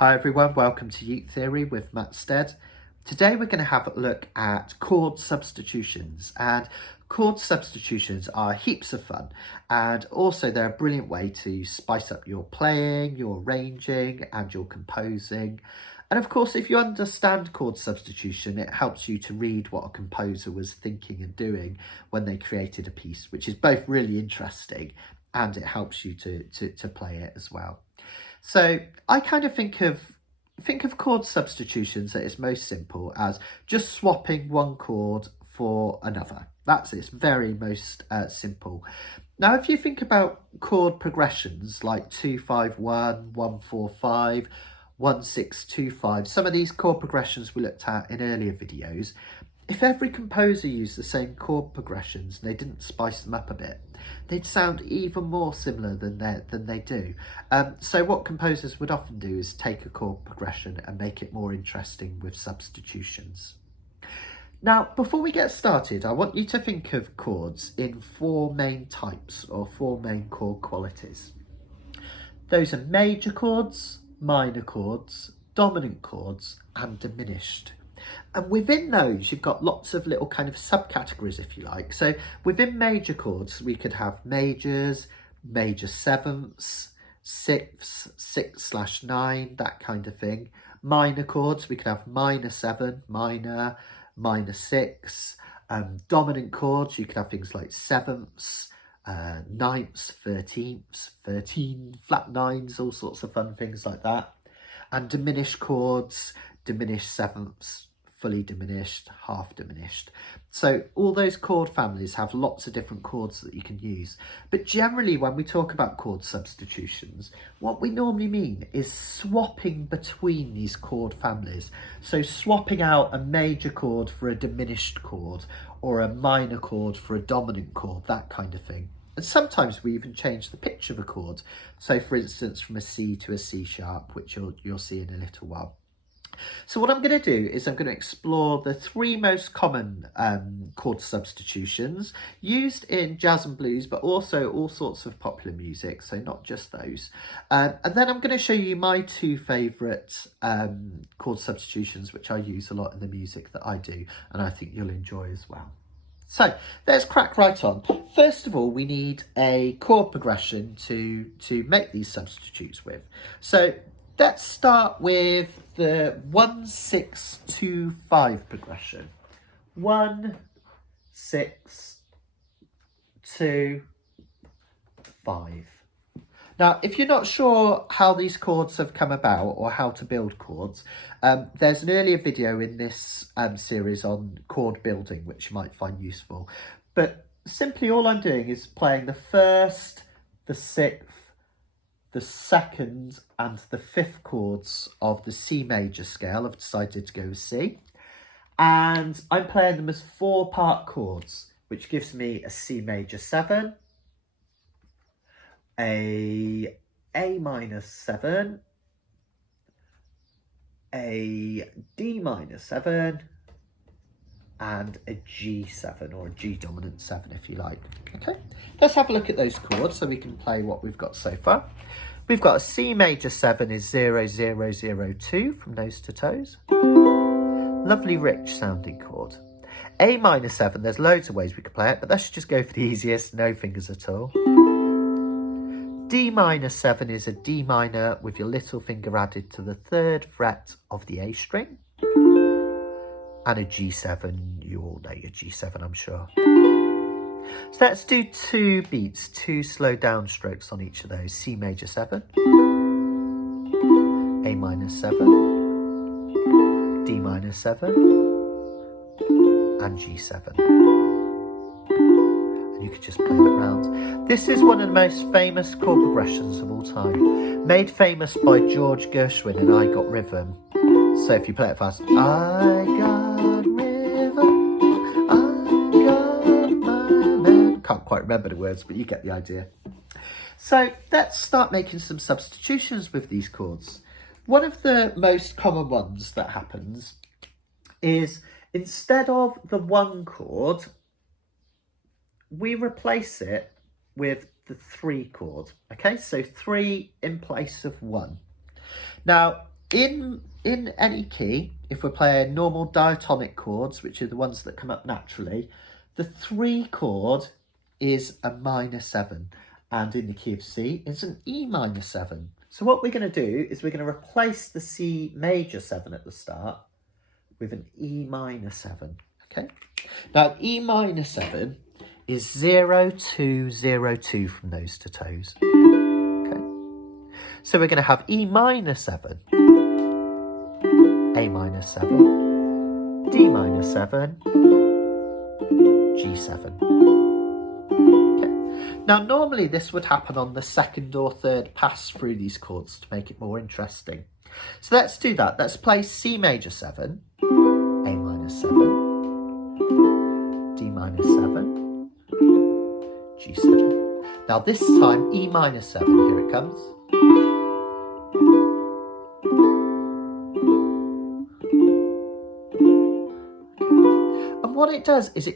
Hi everyone, welcome to Uke Theory with Matt Stead. Today we're going to have a look at chord substitutions, and chord substitutions are heaps of fun, and also they're a brilliant way to spice up your playing, your arranging and your composing. And of course, if you understand chord substitution, it helps you to read what a composer was thinking and doing when they created a piece, which is both really interesting and it helps you to play it as well. So I kind of think of chord substitutions at its most simple as just swapping one chord for another. That's its very most simple. Now, if you think about chord progressions like 2-5-1, 1-4-5, 1-6-2-5, some of these chord progressions we looked at in earlier videos, if every composer used the same chord progressions and they didn't spice them up a bit, they'd sound even more similar than they do. So what composers would often do is take a chord progression and make it more interesting with substitutions. Now, before we get started, I want you to think of chords in four main types or four main chord qualities. Those are major chords, minor chords, dominant chords, and diminished. And within those, you've got lots of little kind of subcategories, if you like. So within major chords, we could have majors, major sevenths, sixths, 6/9, that kind of thing. Minor chords, we could have minor 7, minor 6. Dominant chords, you could have things like sevenths, ninths, 13ths, 13 flat nines, all sorts of fun things like that. And diminished chords, diminished sevenths, fully diminished, half diminished. So all those chord families have lots of different chords that you can use. But generally, when we talk about chord substitutions, what we normally mean is swapping between these chord families. So swapping out a major chord for a diminished chord, or a minor chord for a dominant chord, that kind of thing. And sometimes we even change the pitch of a chord. So for instance, from a C to a C sharp, which you'll see in a little while. So what I'm going to do is I'm going to explore the three most common chord substitutions used in jazz and blues, but also all sorts of popular music, so not just those. And then I'm going to show you my two favourite chord substitutions, which I use a lot in the music that I do, and I think you'll enjoy as well. So let's crack right on. First of all, we need a chord progression to make these substitutes with. So let's start with the 1-6-2-5 progression. 1, 6, 2, 5. Now, if you're not sure how these chords have come about or how to build chords, there's an earlier video in this series on chord building, which you might find useful. But simply all I'm doing is playing the first, the sixth, the second and the fifth chords of the C major scale. I've decided to go with C. And I'm playing them as 4-part chords, which gives me a C major 7, a minor 7, a D minor 7, and a G7, or a G dominant 7 if you like. Okay, let's have a look at those chords so we can play what we've got so far. We've got a C major 7 is 0, 0, 0, 2 from nose to toes. Lovely rich sounding chord. A minor 7, there's loads of ways we could play it, but let's just go for the easiest, no fingers at all. D minor 7 is a D minor with your little finger added to the 3rd fret of the A string. And a G7, you all know your G7, I'm sure. So let's do 2 beats, 2 slow down strokes on each of those. C major 7, A minor 7, D minor 7, and G7. And you could just play it around. This is one of the most famous chord progressions of all time, made famous by George Gershwin in I Got Rhythm. So if you play it fast, I got rhythm, I got my man. Can't quite remember the words, but you get the idea. So let's start making some substitutions with these chords. One of the most common ones that happens is instead of the 1 chord, we replace it with the 3 chord. Okay, so 3 in place of 1. Now, in any key, if we're playing normal diatonic chords, which are the ones that come up naturally, the 3 chord is a minor 7. And in the key of C, it's an E minor 7. So what we're going to do is we're going to replace the C major 7 at the start with an E minor 7. Okay. Now, E minor 7 is 0, 2, 0, 2 from nose to toes. Okay. So we're going to have E minor 7, A minor 7, D minor 7, G7. Okay. Now, normally this would happen on the 2nd or 3rd pass through these chords to make it more interesting. So let's do that. Let's play C major 7, A minor 7, D minor 7, G7. Now this time E minor 7, here it comes. And what it does is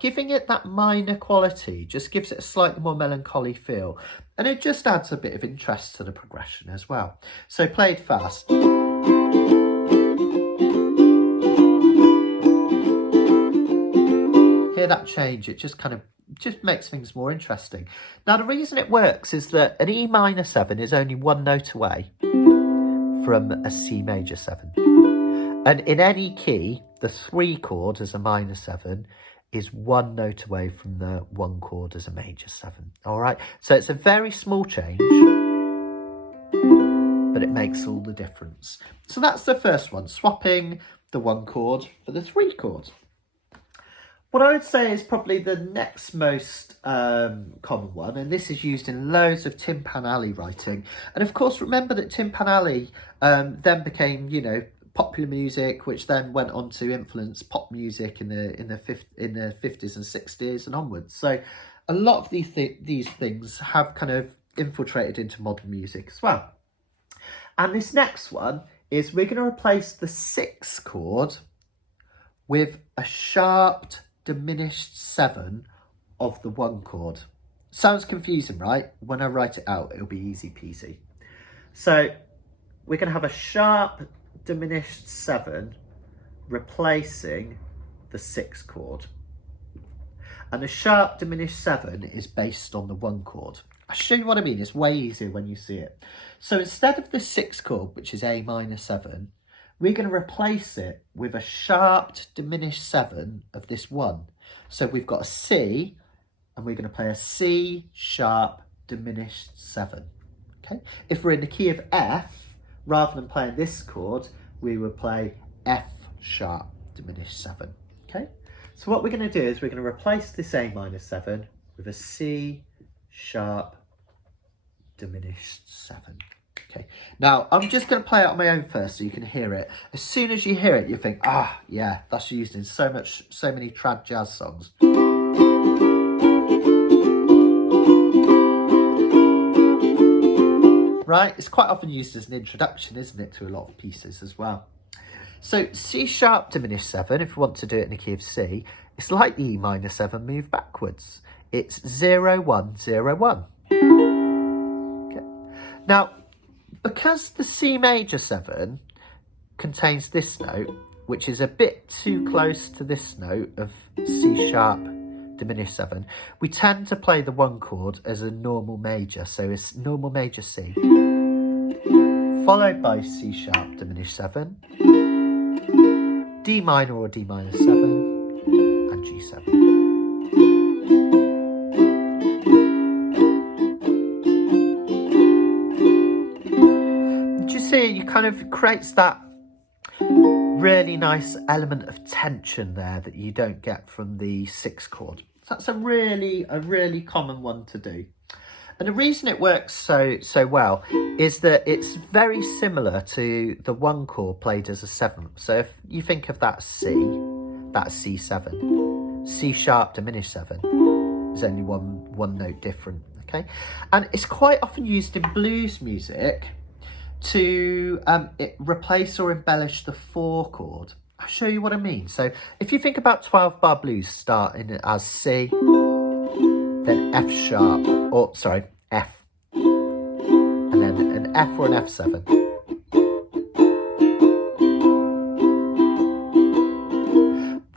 giving it that minor quality just gives it a slightly more melancholy feel, and it just adds a bit of interest to the progression as well. So played fast. Hear that change, it just makes things more interesting. Now the reason it works is that an E minor 7 is only 1 note away from a C major 7. And in any key, the 3 chord as a minor 7 is 1 note away from the 1 chord as a major 7. All right, so it's a very small change, but it makes all the difference. So that's the first one, swapping the 1 chord for the 3 chord. What I would say is probably the next most common one, and this is used in loads of Tim Panelli writing. And of course, remember that Tim Panelli then became, you know, popular music, which then went on to influence pop music in the 50s and 60s and onwards. So a lot of these things have kind of infiltrated into modern music as well. And this next one is we're going to replace the 6 chord with a sharped diminished 7 of the 1 chord. Sounds confusing, right? When I write it out, it'll be easy peasy. So we're going to have a sharp diminished 7 replacing the 6 chord. And the sharp diminished 7 is based on the 1 chord. I'll show you what I mean. It's way easier when you see it. So instead of the 6 chord, which is A minor 7, we're going to replace it with a sharped diminished 7 of this 1. So we've got a C, and we're going to play a C sharp diminished 7. Okay. If we're in the key of F, rather than playing this chord, we would play F sharp diminished 7. Okay. So what we're going to do is we're going to replace this A minor 7 with a C sharp diminished 7. Okay, now I'm just going to play it on my own first so you can hear it. As soon as you hear it, you think, ah, yeah, that's used in so many trad jazz songs. Right, it's quite often used as an introduction, isn't it, to a lot of pieces as well. So C sharp diminished 7, if we want to do it in the key of C, it's like the E minor 7 moved backwards. It's 0, 1, 0, 1. Okay. Now, because the C major 7 contains this note, which is a bit too close to this note of C sharp diminished 7, we tend to play the 1 chord as a normal major. So it's normal major C, followed by C sharp diminished 7, D minor or D minor 7, and G7. See, you kind of creates that really nice element of tension there that you don't get from the 6 chord. So that's a really common one to do. And the reason it works so well is that it's very similar to the 1 chord played as a 7th. So if you think of that C, that's C7. C sharp diminished 7 is only one note different. Okay, and it's quite often used in blues music to replace or embellish the 4 chord. I'll show you what I mean. So if you think about 12-bar blues starting as C, then F sharp, or sorry, F, and then an F or an F7.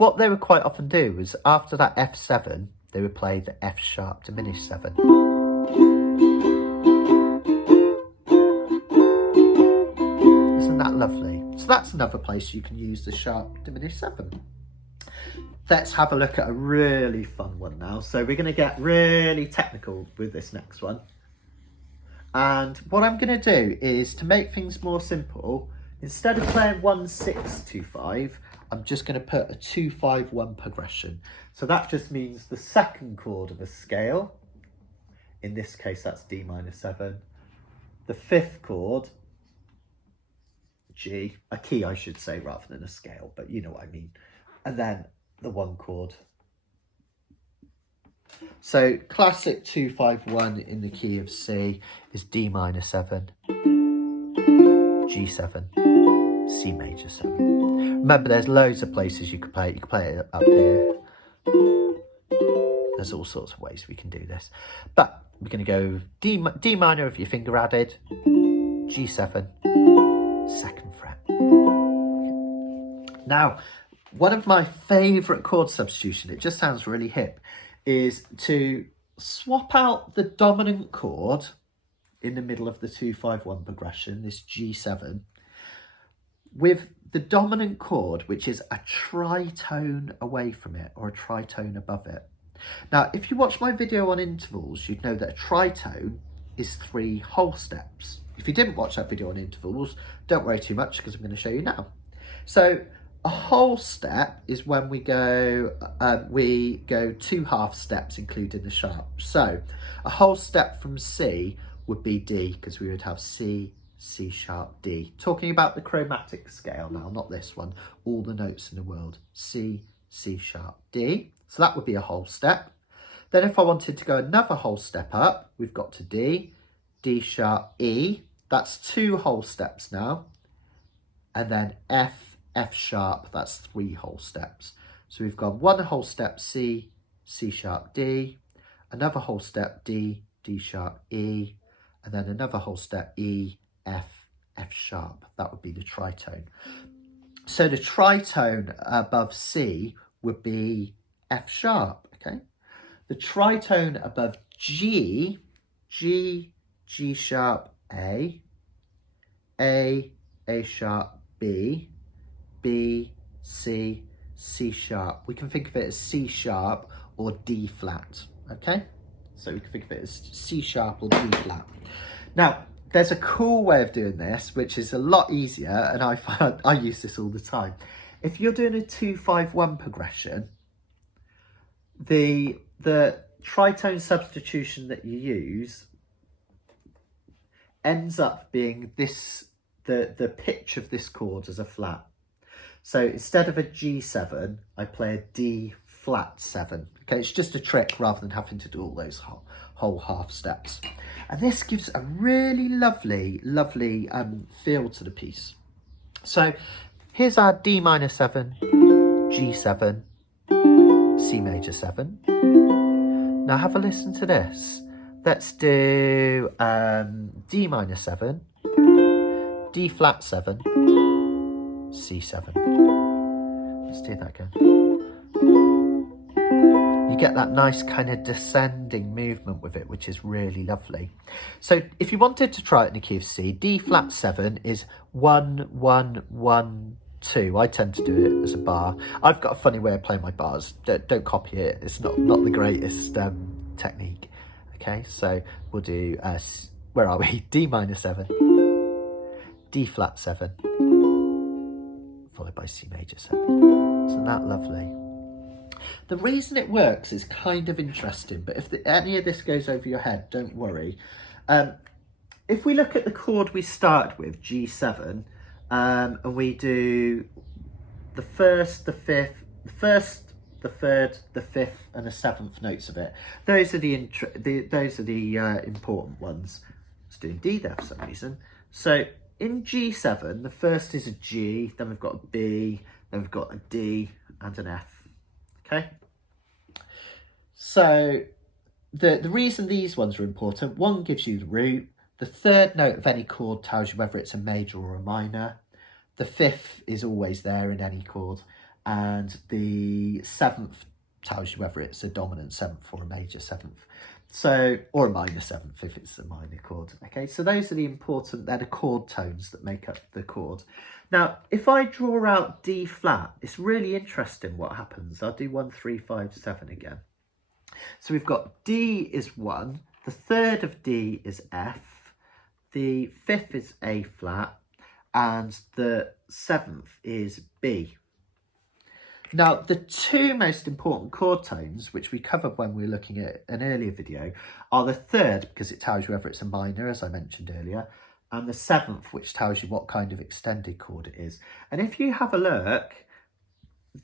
what they would quite often do is after that F7, they would play the F sharp diminished 7. Isn't that lovely? So that's another place you can use the sharp diminished 7. Let's have a look at a really fun one now. So we're going to get really technical with this next one. And what I'm going to do is, to make things more simple, instead of playing 1, 6, 2, 5, I'm just going to put a 2, 5, 1 progression. So that just means the second chord of a scale. In this case, that's D minor 7. The fifth chord, G, a key I should say rather than a scale, but you know what I mean. And then the 1 chord. So classic 2, 5, 1 in the key of C is D minor 7, G7, C major 7. Remember, there's loads of places you could play it. You could play it up here. There's all sorts of ways we can do this. But we're going to go D minor with your finger added, G7, 2nd fret. Now, one of my favourite chord substitution, it just sounds really hip, is to swap out the dominant chord in the middle of the 2, 5, 1 progression, this G7, with the dominant chord, which is a tritone away from it or a tritone above it. Now, if you watch my video on intervals, you'd know that a tritone is 3 whole steps. If you didn't watch that video on intervals, don't worry too much because I'm going to show you now. So a whole step is when we go 2 half steps, including the sharp. So a whole step from C would be D, because we would have C, C sharp, D. Talking about the chromatic scale now, not this one. All the notes in the world. C, C sharp, D. So that would be a whole step. Then if I wanted to go another whole step up, we've got to D, D sharp, E. That's 2 whole steps now. And then F, F sharp, that's 3 whole steps. So we've got 1 whole step C, C sharp, D, another whole step D, D sharp, E, and then another whole step E, F, F sharp. That would be the tritone. So the tritone above C would be F sharp, okay? The tritone above G, G, G sharp, A sharp, B, B, C, C sharp. We can think of it as C sharp or D flat, okay? So we can think of it as C sharp or D flat. Now, there's a cool way of doing this, which is a lot easier, and I use this all the time. If you're doing a 2, 5, 1 progression, the tritone substitution that you use ends up being this, the pitch of this chord as a flat. So instead of a G7, I play a D flat 7. Okay, it's just a trick rather than having to do all those whole half steps. And this gives a really lovely feel to the piece. So here's our D minor 7, G7, C major 7. Now have a listen to this. Let's do D minor 7, D flat 7, C7. Let's do that again. You get that nice kind of descending movement with it, which is really lovely. So if you wanted to try it in the key of C, D flat 7 is 1, 1, 1, 2. I tend to do it as a bar. I've got a funny way of playing my bars. Don't copy it. It's not the greatest technique. Okay, so we'll do, where are we? D minor 7, D flat 7, followed by C major 7. Isn't that lovely? The reason it works is kind of interesting, but if any of this goes over your head, don't worry. If we look at the chord we start with, G7, and we do the first, the fifth, the first, the third, the fifth, and the 7th notes of it. Those are the important ones. It's doing D there for some reason. So in G7, the first is a G, then we've got a B, then we've got a D and an F. Okay. So the reason these ones are important, 1 gives you the root. The 3rd note of any chord tells you whether it's a major or a minor. The 5th is always there in any chord. and the 7th tells you whether it's a dominant 7th or a major 7th. So, or a minor 7th if it's a minor chord. Okay, so those are the important, they're the chord tones that make up the chord. Now, if I draw out D flat, it's really interesting what happens. I'll do 1, 3, 5, 7 again. So we've got D is 1, the 3rd of D is F, the 5th is A flat, and the 7th is B. Now, the two most important chord tones, which we covered when we were looking at an earlier video, are the 3rd, because it tells you whether it's a minor, as I mentioned earlier, and the 7th, which tells you what kind of extended chord it is. And if you have a look,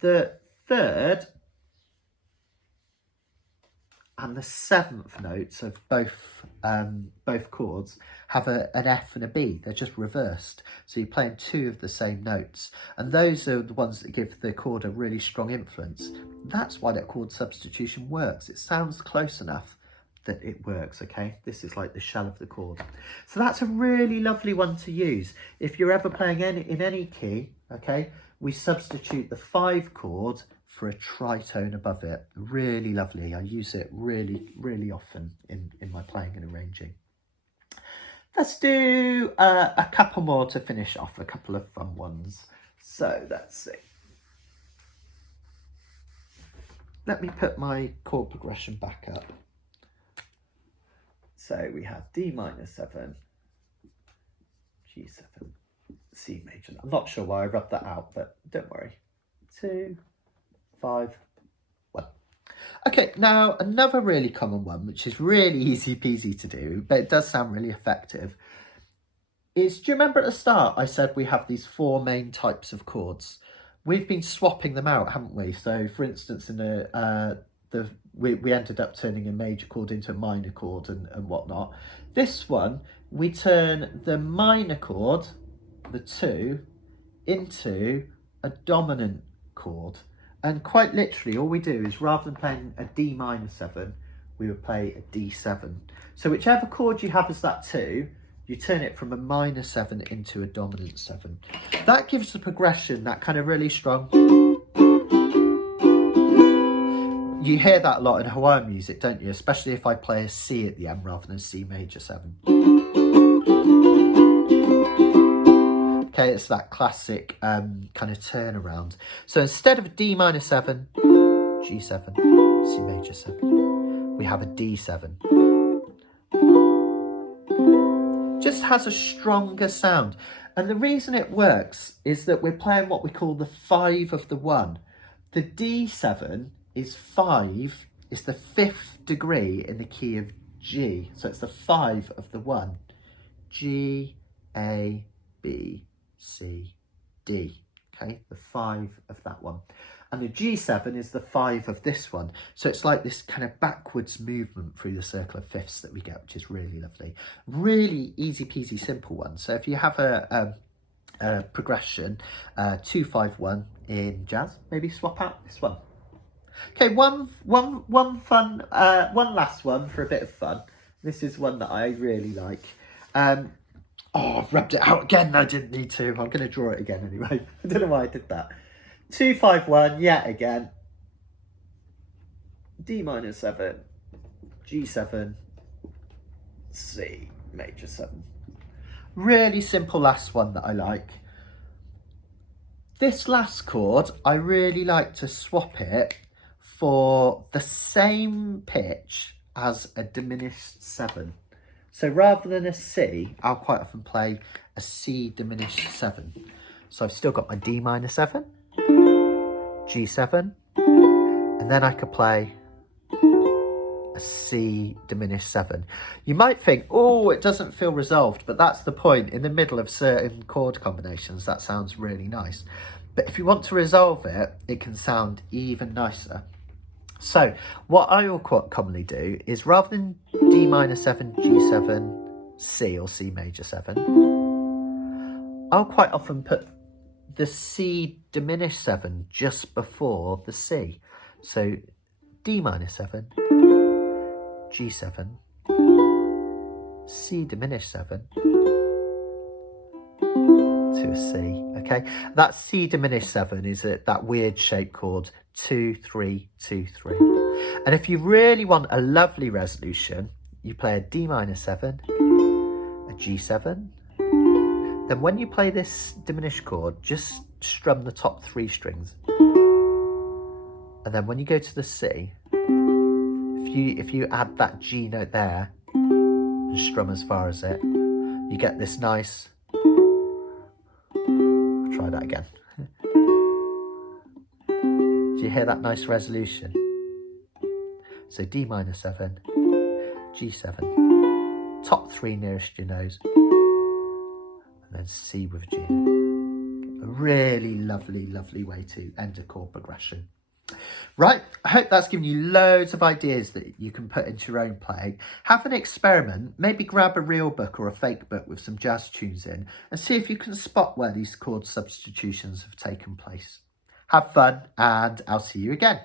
the 3rd and the 7th notes of both chords have an F and a B. They're just reversed. So you're playing two of the same notes. And those are the ones that give the chord a really strong influence. That's why that chord substitution works. It sounds close enough that it works, okay? This is like the shell of the chord. So that's a really lovely one to use. If you're ever playing in any key, okay, we substitute the 5 chord for a tritone above it. Really lovely. I use it really, really often in my playing and arranging. Let's do a couple more to finish off, a couple of fun ones. So let's see. Let me put my chord progression back up. So we have D minor 7, G7, C major. I'm not sure why I rubbed that out, but don't worry. 2, 5, 1. Okay, now another really common one, which is really easy peasy to do, but it does sound really effective, is, do you remember at the start I said we have these 4 main types of chords? We've been swapping them out, haven't we? So for instance, in we ended up turning a major chord into a minor chord and whatnot. This one, we turn the minor chord, the 2, into a dominant chord. And quite literally, all we do is, rather than playing a D minor 7, we would play a D7. So whichever chord you have as that 2, you turn it from a minor 7 into a dominant 7. That gives the progression that kind of really strong. You hear that a lot in Hawaiian music, don't you? Especially if I play a C at the end rather than C major 7. Okay, it's that classic kind of turnaround. So instead of D minor 7, G7, C major 7, we have a D7. Just has a stronger sound. And the reason it works is that we're playing what we call the 5 of the 1. The D7 is 5, it's the 5th degree in the key of G. So it's the 5 of the 1. G, A, B, C, D. Okay, the 5 of that one. And the G7 is the 5 of this one. So it's like this kind of backwards movement through the circle of fifths that we get, which is really lovely. Really easy peasy, simple one. So if you have a progression, 2, 5, 1 in jazz, maybe swap out this one. Okay, one last one for a bit of fun. This is one that I really like. Oh, I've rubbed it out again. I didn't need to. I'm going to draw it again anyway. I don't know why I did that. 2, 5, 1, yet again. D minor 7, G7, C major 7. Really simple last one that I like. This last chord, I really like to swap it for the same pitch as a diminished 7. So rather than a C, I'll quite often play a C diminished 7. So I've still got my D minor 7, G7, and then I could play a C diminished 7. You might think, oh, it doesn't feel resolved, but that's the point. In the middle of certain chord combinations, that sounds really nice. But if you want to resolve it, it can sound even nicer. So what I will quite commonly do is, rather than D minor 7, G7, C or C major 7, I'll quite often put the C diminished 7 just before the C. So D minor 7, G7, C diminished 7 to a C. Okay, that C diminished 7 is that weird shape chord 2, 3, 2, 3. And if you really want a lovely resolution, you play a D minor 7, a G7. Then when you play this diminished chord, just strum the top 3 strings. And then when you go to the C, if you add that G note there and strum as far as it, you get this nice, I'll try that again. Do you hear that nice resolution? So D minor 7, G7, top 3 nearest your nose, and then C with G. A really lovely, lovely way to end a chord progression. Right, I hope that's given you loads of ideas that you can put into your own playing. Have an experiment, maybe grab a real book or a fake book with some jazz tunes in and see if you can spot where these chord substitutions have taken place. Have fun and I'll see you again.